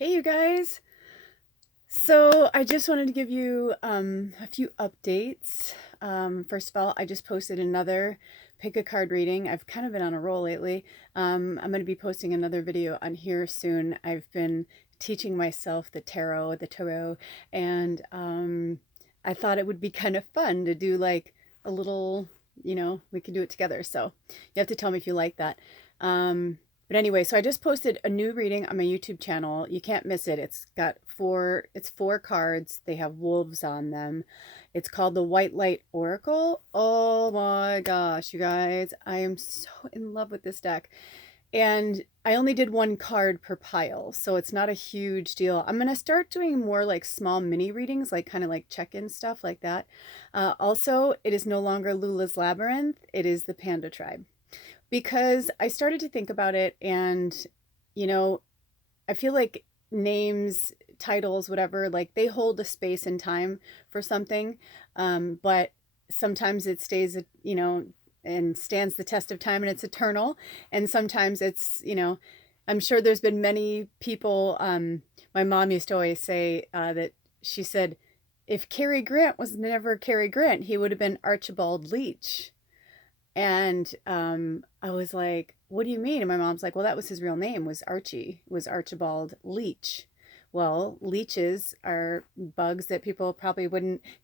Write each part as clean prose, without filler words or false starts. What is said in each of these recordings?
Hey, you guys. So I just wanted to give you a few updates. First of all, I just posted another pick a card reading. I've kind of been on a roll lately. I'm going to be posting another video on here soon. I've been teaching myself the tarot, and I thought it would be kind of fun to do like a little, we could do it together. So you have to tell me if you like that. But anyway, so I just posted a new reading on my YouTube channel. You can't miss it. It's four cards. They have wolves on them. It's called the White Light Oracle. Oh my gosh, you guys. I am so in love with this deck. And I only did one card per pile, so it's not a huge deal. I'm going to start doing more like small mini readings, like kind of like check-in stuff like that. Also, it is no longer Lula's Labyrinth. It is the Panda Tribe, because I started to think about it, and you know, I feel like names, titles, whatever, like they hold a space and time for something, but sometimes it stays, and stands the test of time and it's eternal, and sometimes it's. I'm sure there's been many people. My mom used to always say that she said, if Cary Grant was never Cary Grant, he would have been Archibald Leach. And I was like, what do you mean? And my mom's like, well, that was his real name, was Archie, was Archibald Leach. Well, leeches are bugs that people probably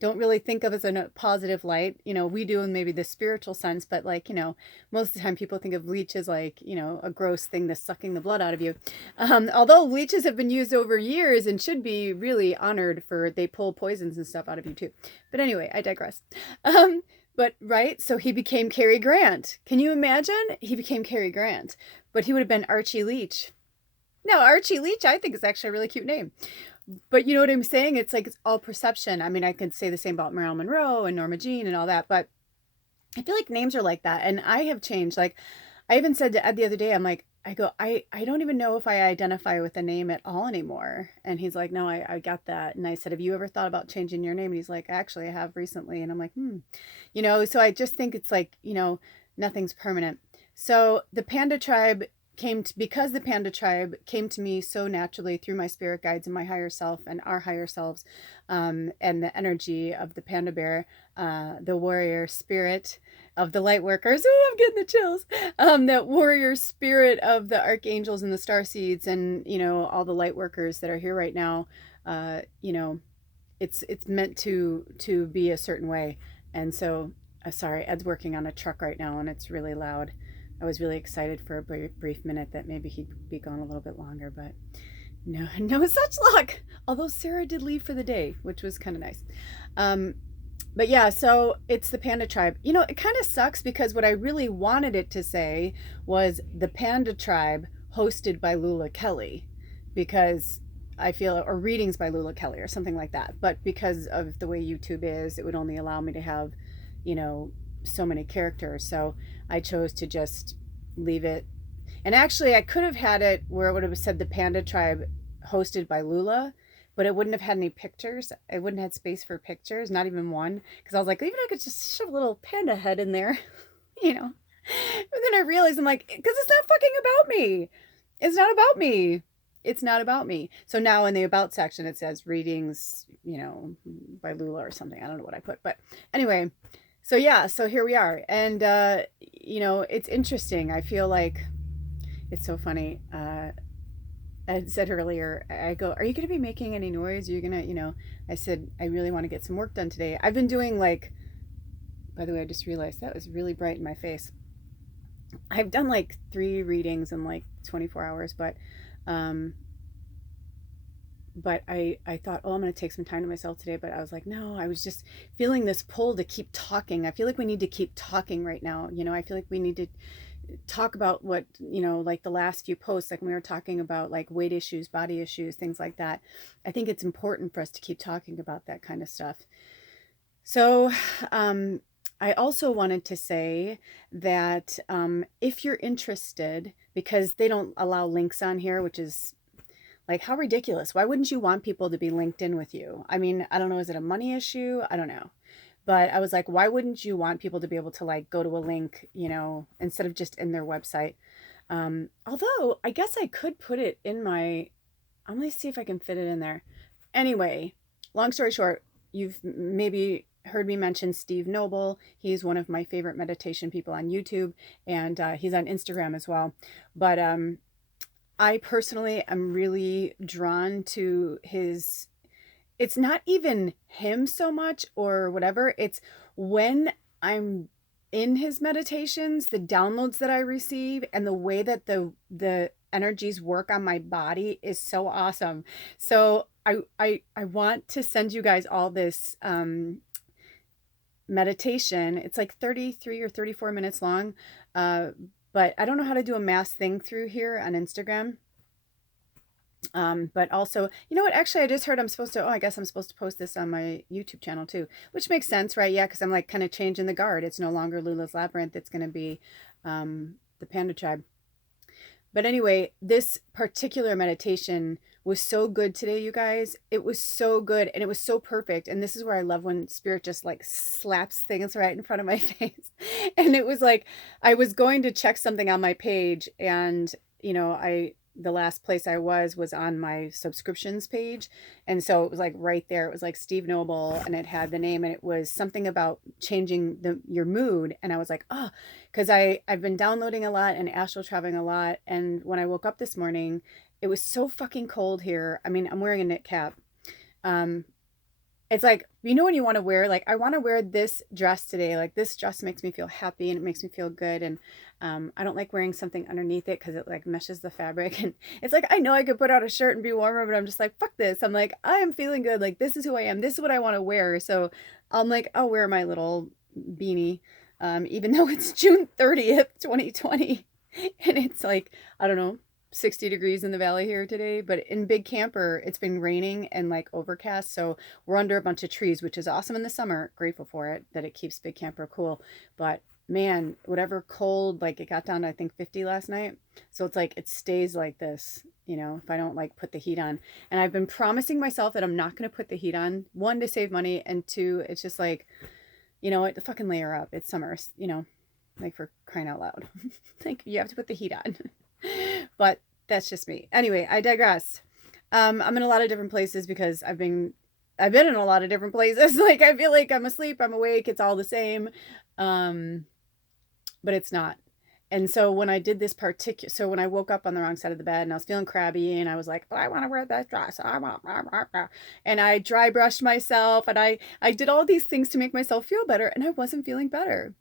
don't really think of as a positive light. We do in maybe the spiritual sense, but like, most of the time people think of leech as like, a gross thing that's sucking the blood out of you. Although leeches have been used over years and should be really honored for, they pull poisons and stuff out of you too. But anyway, I digress. But right, so he became Cary Grant. Can you imagine? He became Cary Grant, but he would have been Archie Leach. Now, Archie Leach, I think, is actually a really cute name. But you know what I'm saying? It's like it's all perception. I mean, I could say the same about Marilyn Monroe and Norma Jean and all that, but I feel like names are like that. And I have changed. Like, I even said to Ed the other day, I'm like, I don't even know if I identify with a name at all anymore. And he's like, no, I got that. And I said, have you ever thought about changing your name? And he's like, actually, I have recently. And I'm like, so I just think it's like, nothing's permanent. So the Panda Tribe because the Panda Tribe came to me so naturally through my spirit guides and my higher self and our higher selves, and the energy of the panda bear, the warrior spirit of the light workers. Oh, I'm getting the chills. That warrior spirit of the archangels and the star seeds, and all the light workers that are here right now. Uh, you know, it's meant to be a certain way. And so, sorry, Ed's working on a truck right now, and it's really loud. I was really excited for a brief minute that maybe he'd be gone a little bit longer, but no, no such luck. Although Sarah did leave for the day, which was kind of nice. But yeah, so it's the Panda Tribe. It kind of sucks because what I really wanted it to say was the Panda Tribe hosted by Lula Kelly, because I feel, or readings by Lula Kelly or something like that. But because of the way YouTube is, it would only allow me to have, so many characters. So I chose to just leave it. And actually, I could have had it where it would have said the Panda Tribe hosted by Lula, but it wouldn't have had any pictures. It wouldn't have had space for pictures, not even one. Because I was like, even I could just shove a little panda head in there, you know. But then I realized, I'm like, because it's not fucking about me. It's not about me. It's not about me. So now in the about section, it says readings, by Lula or something. I don't know what I put. But anyway, so yeah, so here we are. And, it's interesting. I feel like it's so funny. I said earlier, I go, are you going to be making any noise? Are you going to, I said, I really want to get some work done today. I've been doing like, by the way, I just realized that was really bright in my face. I've done like 3 readings in like 24 hours, but I thought, oh, I'm going to take some time to myself today. But I was like, no, I was just feeling this pull to keep talking. I feel like we need to keep talking right now. I feel like we need to talk about what, like the last few posts, like when we were talking about like weight issues, body issues, things like that. I think it's important for us to keep talking about that kind of stuff. So, I also wanted to say that if you're interested, because they don't allow links on here, which is like, how ridiculous. Why wouldn't you want people to be linked in with you? I mean, I don't know. Is it a money issue? I don't know. But I was like, why wouldn't you want people to be able to like go to a link, instead of just in their website? Although I guess I could put it in my I'm going to see if I can fit it in there. Anyway, long story short, you've maybe heard me mention Steve Nobel. He's one of my favorite meditation people on YouTube, and he's on Instagram as well. But I personally am really drawn to his, it's not even him so much or whatever. It's when I'm in his meditations, the downloads that I receive and the way that the energies work on my body is so awesome. So I want to send you guys all this meditation. It's like 33 or 34 minutes long. But I don't know how to do a mass thing through here on Instagram. But also, you know what? Actually, I just heard I'm supposed to, I guess I'm supposed to post this on my YouTube channel too, which makes sense, right? Yeah, because I'm like kind of changing the guard. It's no longer Lula's Labyrinth. It's going to be the Panda Tribe. But anyway, this particular meditation was so good today, you guys. It was so good and it was so perfect. And this is where I love when spirit just like slaps things right in front of my face. And it was like, I was going to check something on my page and, you know, the last place I was on my subscriptions page. And so it was like right there. It was like Steve Noble and it had the name and it was something about changing your mood. And I was like, oh, because I've been downloading a lot and astral traveling a lot. And when I woke up this morning, it was so fucking cold here. I mean, I'm wearing a knit cap. It's like, you know, when you want to wear, like, I want to wear this dress today. Like, this dress makes me feel happy and it makes me feel good. And I don't like wearing something underneath it because it like meshes the fabric. And it's like, I know I could put out a shirt and be warmer, but I'm just like, fuck this. I'm like, I am feeling good. Like, this is who I am. This is what I want to wear. So I'm like, I'll wear my little beanie, even though it's June 30th, 2020. And it's like, I don't know, 60 degrees in the valley here today, but in Big Camper it's been raining and like overcast, so we're under a bunch of trees, which is awesome in the summer. Grateful for it, that it keeps Big Camper cool. But man, whatever cold, like it got down to I think 50 last night, so it's like it stays like this, you know, if I don't like put the heat on. And I've been promising myself that I'm not going to put the heat on, one, to save money, and two, it's just like, you know what, the fucking layer up, it's summer, you know, like for crying out loud. Like you have to put the heat on. But that's just me. Anyway, I digress. I'm in a lot of different places because I've been in a lot of different places. Like I feel like I'm asleep, I'm awake, it's all the same. But it's not. And so when I did this so when I woke up on the wrong side of the bed and I was feeling crabby and I was like, but I want to wear that dress. And I dry brushed myself and I did all these things to make myself feel better and I wasn't feeling better.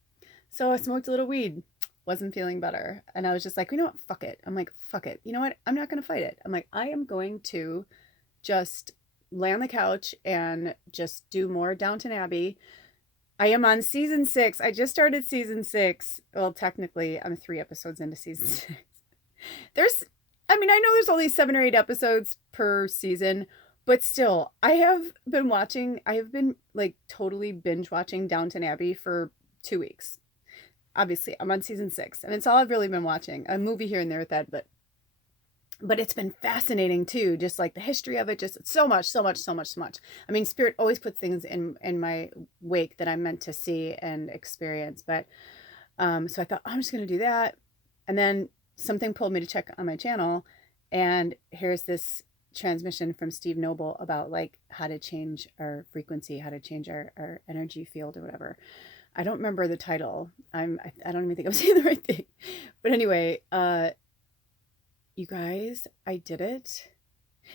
So I smoked a little weed. Wasn't feeling better. And I was just like, you know what? Fuck it. I'm like, fuck it. You know what? I'm not going to fight it. I'm like, I am going to just lay on the couch and just do more Downton Abbey. I am on season 6. I just started season 6. Well, technically, I'm 3 episodes into season 6. I know there's only 7 or 8 episodes per season, but still, I have been like totally binge watching Downton Abbey for 2 weeks. Obviously, I'm on season 6, and it's all I've really been watching. A movie here and there with that, but it's been fascinating too. Just like the history of it, just so much. I mean, spirit always puts things in my wake that I'm meant to see and experience. But so I thought, I'm just gonna do that, and then something pulled me to check on my channel, and here's this transmission from Steve Noble about like how to change our frequency, how to change our energy field or whatever. I don't remember the title. I don't even think I'm saying the right thing. But anyway, you guys, I did it.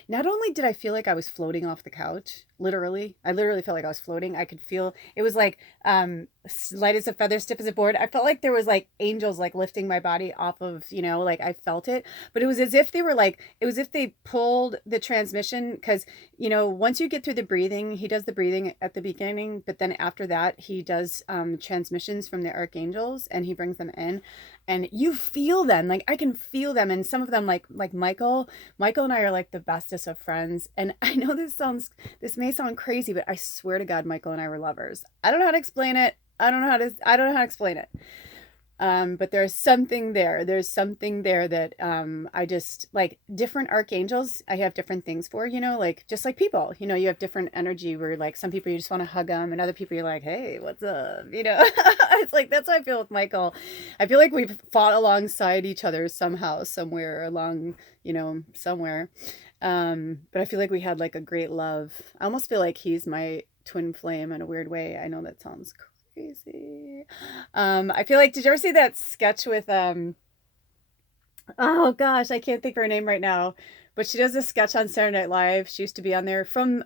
Not only did I feel like I was floating off the couch, I literally felt like I was floating. I could feel, it was like light as a feather, stiff as a board. I felt like there was like angels like lifting my body off of, you know, like I felt it. But it was as if they pulled the transmission, because, you know, once you get through the breathing, he does the breathing at the beginning, but then after that he does transmissions from the archangels and he brings them in. And you feel them, like I can feel them. And some of them, like Michael and I are like the bestest of friends. And I know this may sound crazy, but I swear to God, Michael and I were lovers. I don't know how to explain it. I don't know how to explain it. But there's something there. There's something there that I just like. Different archangels I have different things for, you know, like just like people, you know, you have different energy where like some people you just want to hug them and other people you're like, hey, what's up, you know. It's like that's how I feel with Michael. I feel like we've fought alongside each other somehow, somewhere along, you know, somewhere. But I feel like we had like a great love. I almost feel like he's my twin flame in a weird way. I know that sounds crazy. I feel like, did you ever see that sketch with oh gosh, I can't think of her name right now, but she does a sketch on Saturday Night Live. She used to be on there from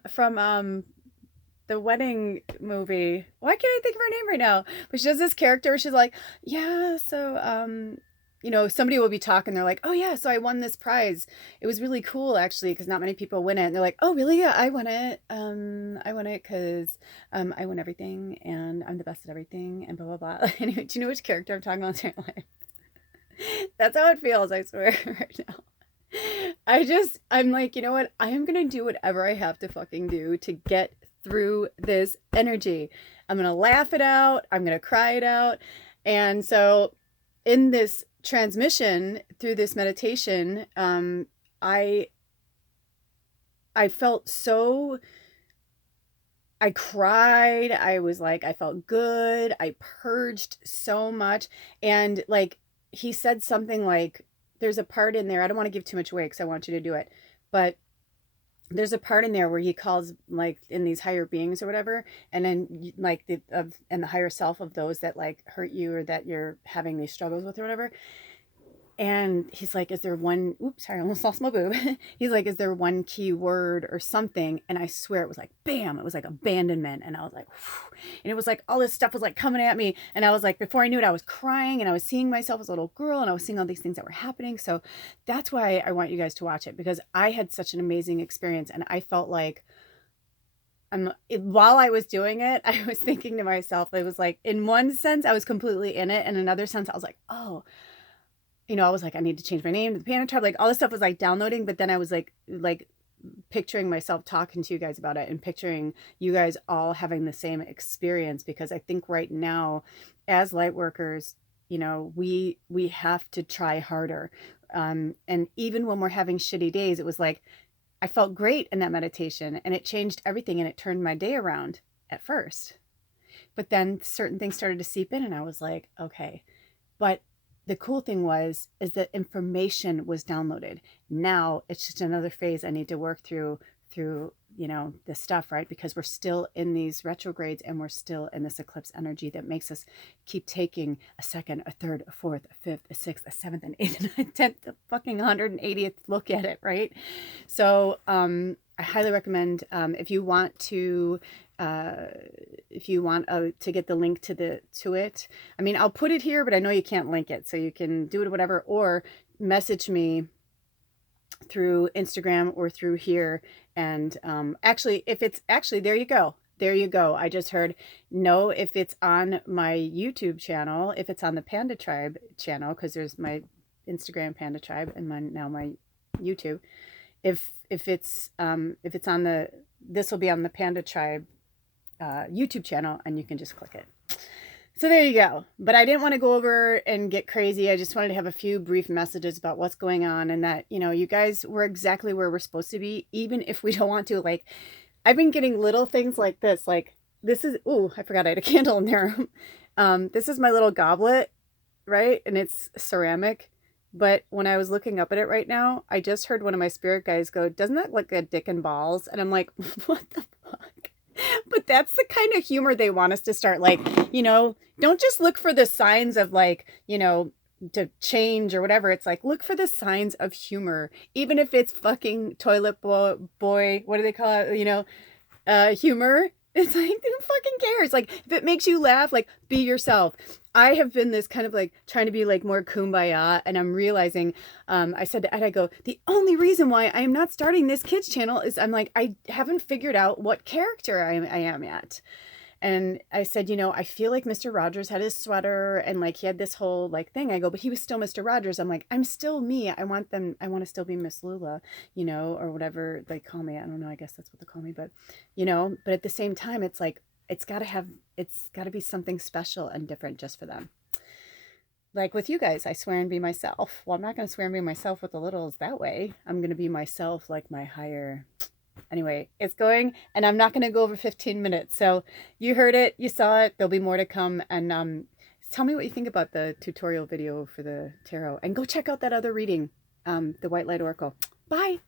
the wedding movie. Why can't I think of her name right now? But she does this character where she's like, yeah, so you know, somebody will be talking, they're like, oh yeah, so I won this prize. It was really cool actually, because not many people win it. And they're like, oh really? Yeah, I won it. I won it because I win everything and I'm the best at everything and blah blah blah. Anyway, do you know which character I'm talking about? That's how it feels, I swear, right now. I'm like, you know what? I am going to do whatever I have to fucking do to get through this energy. I'm going to laugh it out. I'm going to cry it out. And so in this transmission through this meditation, I felt so, I cried. I was like, I felt good. I purged so much. And like, he said something like, there's a part in there, I don't want to give too much away because I want you to do it, but there's a part in there where he calls like in these higher beings or whatever, and then like and the higher self of those that like hurt you or that you're having these struggles with or whatever. And he's like, is there one, oops, sorry, I almost lost my boob. He's like, is there one key word or something? And I swear it was like, bam, it was like abandonment. And I was like, whew. And it was like, all this stuff was like coming at me. And I was like, before I knew it, I was crying and I was seeing myself as a little girl and I was seeing all these things that were happening. So that's why I want you guys to watch it, because I had such an amazing experience. And I felt like, while I was doing it, I was thinking to myself, it was like, in one sense, I was completely in it. And in another sense, I was like, oh, you know, I was like, I need to change my name to the Panda Tribe. Like all this stuff was like downloading, but then I was like picturing myself talking to you guys about it and picturing you guys all having the same experience, because I think right now as light workers, you know, we have to try harder. And even when we're having shitty days, it was like, I felt great in that meditation and it changed everything and it turned my day around at first. But then certain things started to seep in and I was like, okay, but the cool thing is that information was downloaded. Now it's just another phase I need to work through, you know, this stuff, right? Because we're still in these retrogrades and we're still in this eclipse energy that makes us keep taking a second, a third, a fourth, a fifth, a sixth, a seventh, an eighth, and a tenth, a fucking 180th look at it, right? So I highly recommend if you want to get the link to it. I mean, I'll put it here, but I know you can't link it, so you can do it whatever, or message me through Instagram or through here. And actually, if it's actually, there you go. There you go. I just heard, no, if it's on my YouTube channel, if it's on the Panda Tribe channel, because there's my Instagram Panda Tribe and my YouTube. If it's on this will be on the Panda Tribe YouTube channel, and you can just click it. So there you go. But I didn't want to go over and get crazy. I just wanted to have a few brief messages about what's going on, and that, you know, you guys were exactly where we're supposed to be, even if we don't want to. Like, I've been getting little things like this. Like, this is, oh, I forgot I had a candle in there. This is my little goblet, right? And it's ceramic. But when I was looking up at it right now, I just heard one of my spirit guys go, doesn't that look like a dick and balls? And I'm like, what the fuck? But that's the kind of humor they want us to start, like, you know, don't just look for the signs of, like, you know, to change or whatever. It's like, look for the signs of humor, even if it's fucking toilet boy, what do they call it, you know, humor. It's like, who fucking cares? Like, if it makes you laugh, like, be yourself. I have been this kind of like trying to be like more kumbaya, and I'm realizing, I said to Ed, I go, the only reason why I am not starting this kids channel is I'm like, I haven't figured out what character I am yet. And I said, you know, I feel like Mr. Rogers had his sweater and like he had this whole like thing. I go, but he was still Mr. Rogers. I'm like, I'm still me. I want to still be Miss Lula, you know, or whatever they call me. I don't know. I guess that's what they call me. But, you know, but at the same time, it's like, it's got to be something special and different just for them. Like with you guys, I swear and be myself. Well, I'm not going to swear and be myself with the littles that way. I'm going to be myself, like my higher. Anyway, it's going, and I'm not going to go over 15 minutes. So you heard it, you saw it, there'll be more to come. And tell me what you think about the tutorial video for the tarot, and go check out that other reading, the White Light Oracle. Bye.